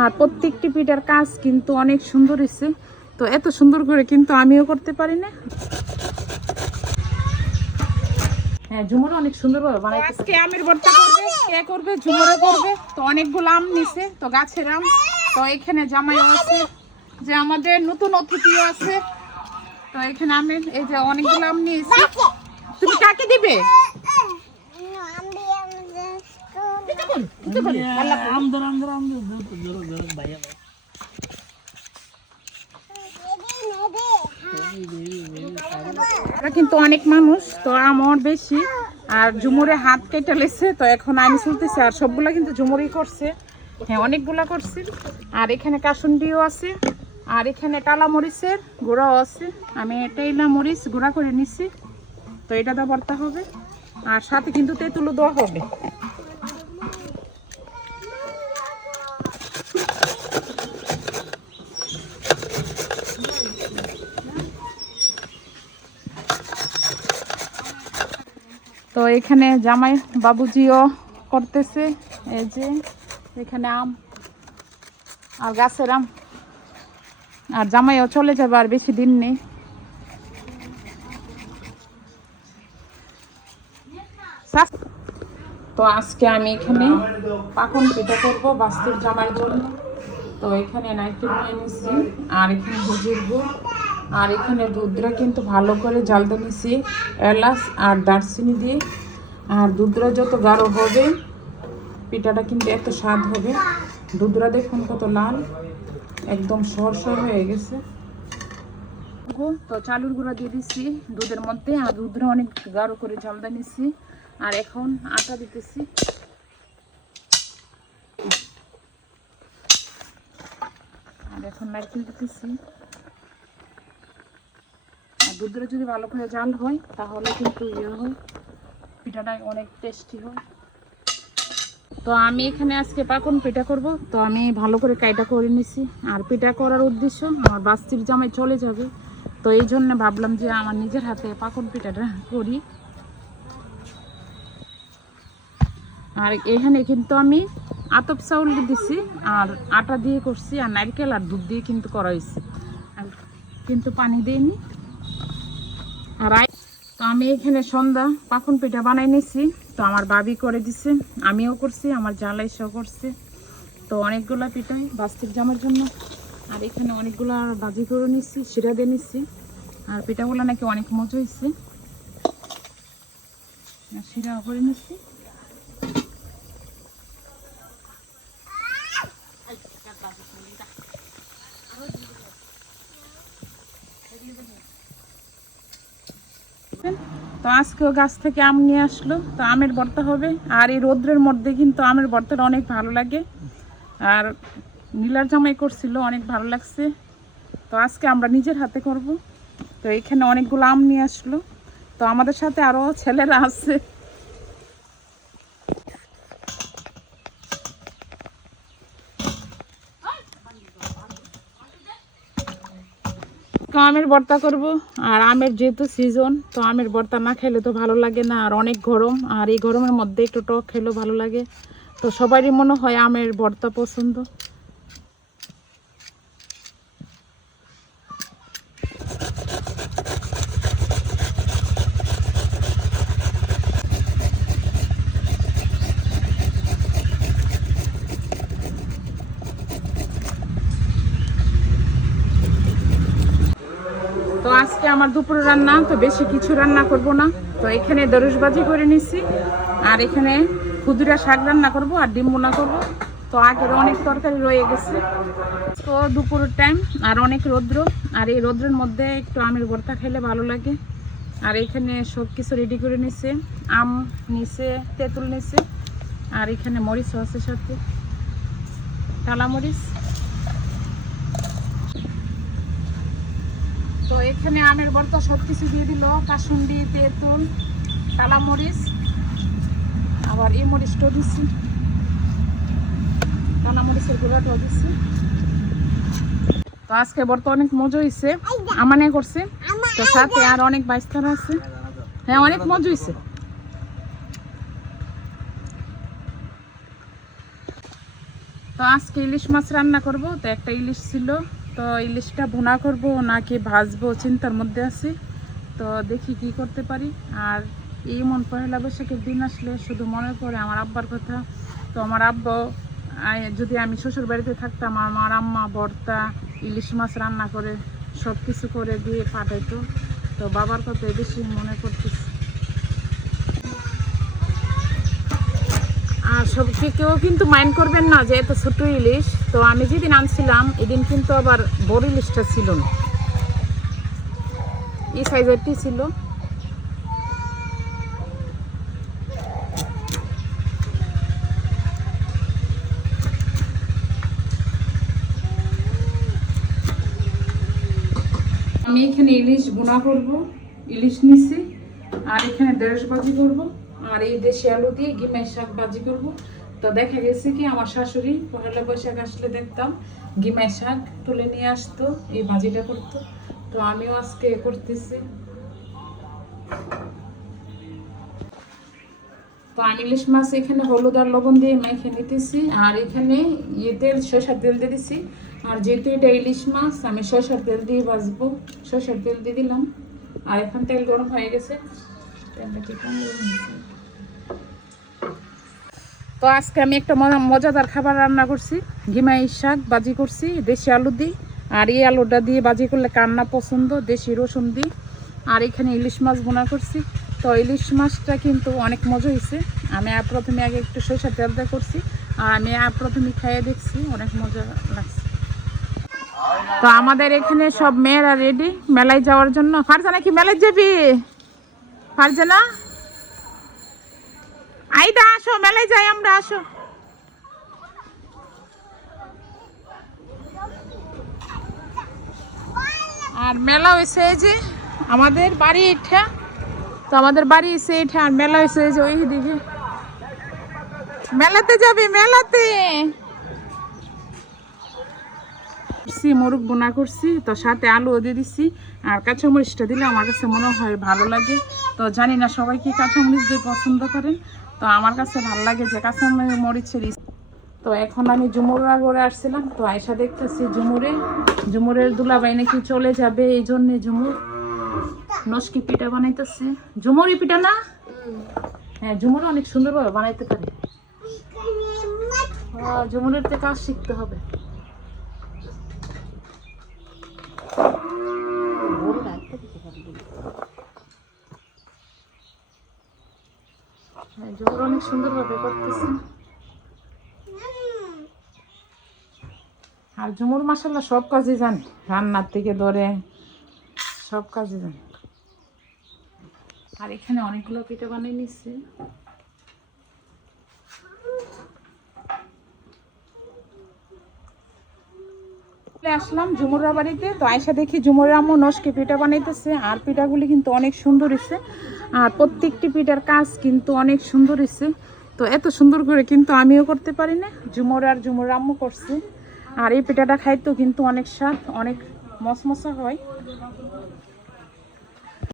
আর প্রত্যেকটি পিঠার কাজ কিন্তু অনেক সুন্দর হয়েছে। তো এত সুন্দর করে কিন্তু আমিও করতে পারি না। হ্যাঁ, ঝুমুর অনেক সুন্দরভাবে বানাইছে। আজকে আমের ভর্তা করবে, কে করবে? ঝুমুরে করবে। তো অনেকগুলো আম নিছে, তো গাছের আম। তো এখানে জামাইও আছে, যে আমাদের নতুন অতিথিও আছে। তো এখানে আমের এই যে অনেকগুলো আম নিয়েছি। তুমি কাকে দিবে? কিন্তু অনেক মানুষ, তো আমার বেশি। আর ঝুমুরে হাত কেটে লেছে, তো এখন আমি চলতেছে। আর সবগুলা কিন্তু ঝুমুরই করছে। হ্যাঁ, অনেকগুলা করছি। আর এখানে কাসুন্ডিও আছে, আর এখানে টালা মরিচের গুঁড়াও আছে। আমি টেইলা মরিচ গুঁড়া করে নিছি, তো এটা তো ভর্তা হবে। আর সাথে কিন্তু তেঁতুলও দেওয়া হবে। তো এখানে জামাই বাবুজিও করতেছে। এই যে এখানে আম আর গাছের আম। আর জামাইও চলে যাবে, আর বেশি দিন নেই। তো আজকে আমি এখানে পাকন পিঠা করবো বাস্তির জামাইয়ের জন্য। তো এখানে নারকেল নিয়ে নিচ্ছি, আর এখানে ভুজির গুড়, আর এখানে দুধটা কিন্তু ভালো করে জাল দিয়ে নিচ্ছি এলাচ আর দারচিনি দিয়ে। আর দুধটা যত গাঢ় হবে পিঠাটা কিন্তু এত স্বাদ হবে। দুধটা দেখুন কত লাল, একদম সরসর হয়ে গেছে। তো চালুর গুঁড়া দিয়ে দিচ্ছি দুধের মধ্যে, আর দুধটা অনেক গাঢ় করে জাল দিয়ে নিচ্ছি। আর এখন আটা দিতেছি। আর এখন নারকেল দিতেছি। আর দুধটা যদি ভালো করে জাল হয় তাহলে কিন্তু হয়, পিঠাটা অনেক টেস্টি হয়। তো আমি এখানে আজকে পাকন পিঠা করব। তো আমি ভালো করে কাইটা করে নিছি। আর পিঠা করার উদ্দেশ্য, আমার বাস্তির জামাই চলে যাবে, তো এই জন্য ভাবলাম যে আমার নিজের হাতে পাকন পিঠাটা করি। আর এখানে কিন্তু আমি আতপ চাউল দিছি, আর আটা দিয়ে করছি, আর নারকেল আর দুধ দিয়ে কিন্তু করা হয়েছে, আর কিন্তু পানি দিইনি। আর তো আমি এখানে সন্ধ্যা পাকন পিঠা বানাই নিছি। তো আমার বাবি করে দিছে, আমিও করছি, আমার জালাইসাও করছে। তো অনেকগুলা পিঠাই বাস্তির জামার জন্য। আর এখানে অনেকগুলো ভাজি করে নিচ্ছি, শিরা দিয়ে নিচ্ছি। আর পিঠাগুলো নাকি অনেক মজা হয়েছে, শিরাও করে নিচ্ছি। তো আজকেও গাছ থেকে আম নিয়ে আসলো, তো আমের ভর্তা হবে। আর এই রৌদ্রের মধ্যে কিন্তু আমের ভর্তাটা অনেক ভালো লাগে। আর নীলার জামাই করছিল, অনেক ভালো লাগছে। তো আজকে আমরা নিজের হাতে করব। তো এখানে অনেকগুলো আম নিয়ে আসলো, তো আমাদের সাথে আরও ছেলেরা আছে। আমের ভর্তা করব। আর আমের যেহেতু সিজন, তো আমের ভর্তা না খেলে তো ভালো লাগে না। আর অনেক গরম, আর এই গরমের মধ্যে একটু টক খেলেও ভালো লাগে। তো সবারই মনে হয় আমের ভর্তা পছন্দ। তো আজকে আমার দুপুরে রান্না, তো বেশি কিছু রান্না করব না। তো এখানে দরুস ভাজি করে নিছি, আর এখানে খুদুরা শাক রান্না করব, আর ডিম বোনা করব। তো আগের অনেক তরকারি রয়ে গেছে। তো দুপুরের টাইম, আর অনেক রৌদ্র, আর এই রৌদ্রের মধ্যে একটু আমের ভর্তা খেলে ভালো লাগে। আর এখানে সব কিছু রেডি করে নিছে, আম নিছে, তেঁতুল নিছে, আর এখানে মরিচ আছে, সাথে টালা মরিচ। তো এখানে আমের ভর্তা সব কিছু দিয়ে দিল, কাসুন্দি, তেঁতুল, কালা মরিচ, আবার এই মরিচটাও দিচ্ছি, কালা মরিচের গুঁড়াটাও দিচ্ছি। তো আজকে ভর্তা অনেক মজা হয়েছে, আমানে করছে। তো সাথে আর অনেক বাইস্তারা আছে। হ্যাঁ, অনেক মজা হয়েছে। তো আজকে ইলিশ মাছ রান্না করব। তো একটা ইলিশ ছিল, তো ইলিশটা ভুনা করব নাকি ভাজবো চিন্তার মধ্যে আছি। তো দেখি কি করতে পারি। আর এই মন পহেলা বৈশাখের দিন আসলে শুধু মনে পড়ে আমার আব্বার কথা। তো আমার আব্বা যদি আমি শ্বশুর বাড়িতে থাকতাম, আমার আম্মা ভর্তা ইলিশ মাছ রান্না করে সব কিছু করে দিয়ে পাঠাইতো। তো বাবার কথা বেশি মনে করতেছি। আর সব কেউ কিন্তু মাইন্ড করবেন না যে এত ছোট ইলিশ। তো আমি যেদিন আনছিলাম এদিন কিন্তু আবার বড় ইলিশটা ছিল না, এই সাইজেরটি ছিল। আমি এখানে ইলিশ ভুনা করব, ইলিশ নিছি। আর এখানে ঢেঁড়স ভাজি করব, আর এই দেশি আলু দিয়ে গিমের শাক ভাজি করব। তো দেখা গেছে কি আমার শাশুড়ি পহেলা বৈশাখ আসলে দেখতাম গিমের শাক তুলে নিয়ে আসতো, এই ভাজিটা করতো। তো আমিও আজকে করতেছি। তো আমি ইলিশ মাছ এখানে হলুদ আর লবণ দিয়ে মেখে নিতেছি। আর এখানে তেল, সরষের তেল দিয়ে দিছি। আর যেহেতু এটা ইলিশ মাছ আমি সরষের তেল দিয়ে ভাজবো, সরষের তেল দিয়ে দিলাম। আর এখন তেল গরম হয়ে গেছে, তেলটা কি কম গরম হয়েছে। তো আজকে আমি একটা মজাদার খাবার রান্না করছি, গিমাই শাক ভাজি করছি দেশি আলু দিয়ে। আর এই আলুটা দিয়ে ভাজি করলে কান্না পছন্দ, দেশি রসুন দিই। আর এখানে ইলিশ মাছ বোনা করছি। তো ইলিশ মাছটা কিন্তু অনেক মজা হয়েছে। আমি প্রথমে আগে একটু সরষের তেল দিয়ে করছি, আর আমি প্রথমে খাইয়ে দেখছি, অনেক মজা লাগছে। তো আমাদের এখানে সব মেয়েরা রেডি মেলায় যাওয়ার জন্য। ফারজানা কি মেলায় যাবি? ফারজানা আইদা আসো, মেলায় যাই আমরা, আসো। আর মেলা হয়েছে এই যে আমাদের বাড়ি এটা। তো আমাদের বাড়ি এসে এটা, আর মেলা হয়েছে এই যে ওই দিকে। মেলাতে যাবি? মেলাতে মোরগ বোনা করছি, তো সাথে আলু দিয়ে দিচ্ছি। আর কাঁচামরিচটা দিলে আমার কাছে মনে হয় ভালো লাগে। তো জানি না সবাই কি কাঁচামরিচ দিয়ে পছন্দ করেন, তো আমার কাছে ভালো লাগে যে কাঁচামরিচের। তো এখন আমি ঝুমুরা করে আসছিলাম, তো আয়সা দেখতেছি ঝুমুরের দুলাভাই নাকি চলে যাবে, এই জন্যে ঝুমুর নস্কি পিঠা বানাইতেছে। ঝুমুরি পিঠা না? হ্যাঁ, ঝুমুর অনেক সুন্দরভাবে বানাইতে পারে। ঝুমুরের থেকে কাজ শিখতে হবে। ঝুমুর অনেক সুন্দরভাবে করতেছে। আর ঝুমুর মাশাআল্লাহ সব কাজই জানে, রান্নার থেকে ধরে সব কাজই জানে। আর এখানে অনেকগুলো পিঠা বানিয়ে নিচ্ছে। আসলাম ঝুমুরা বাড়িতে, তো আয়সা দেখি ঝুমুর আম্মু নস্কি পিঠা বানাইতেছে। আর পিঠাগুলি কিন্তু অনেক সুন্দর হয়েছে, আর প্রত্যেকটি পিঠার কাজ কিন্তু অনেক সুন্দর হয়েছে। তো এত সুন্দর করে কিন্তু আমিও করতে পারি না, ঝুমুর আর ঝুমুর আম্মু করছে। আর এই পিঠাটা খাইতেও কিন্তু অনেক স্বাদ, অনেক মশমশা হয়।